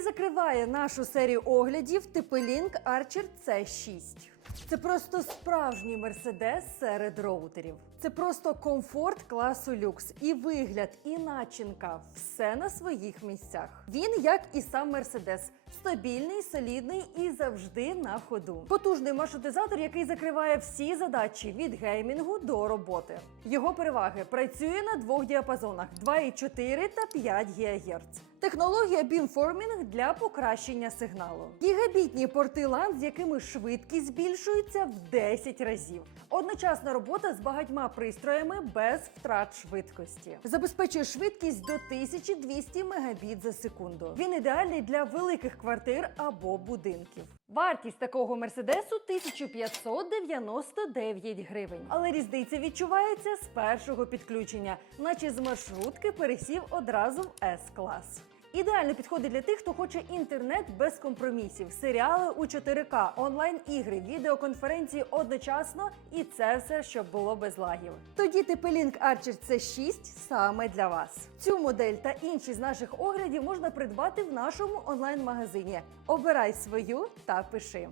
закриває нашу серію оглядів TP-Link Archer C6. Це просто справжній мерседес серед роутерів. Це просто комфорт класу люкс, і вигляд, і начинка все на своїх місцях. Він, як і сам мерседес, стабільний, солідний і завжди на ходу. Потужний маршрутизатор, який закриває всі задачі від геймінгу до роботи. Його переваги працює на двох діапазонах 2,4 та 5 ГГц. Технологія Beamforming для покращення сигналу. Гігабітні порти LAN, з якими швидкість збільшується в 10 разів. Одночасна робота з багатьма пристроями без втрат швидкості. Забезпечує швидкість до 1200 Мбіт за секунду. Він ідеальний для великих квартир або будинків. Вартість такого мерседесу 1599 гривень. Але різниця відчувається з першого підключення, наче з маршрутки пересів одразу в С-клас. Ідеально підходить для тих, хто хоче інтернет без компромісів, серіали у 4К, онлайн-ігри, відеоконференції одночасно, і це все, щоб було без лагів. Тоді TP-Link Archer C6 саме для вас. Цю модель та інші з наших оглядів можна придбати в нашому онлайн-магазині. Обирай свою та пиши.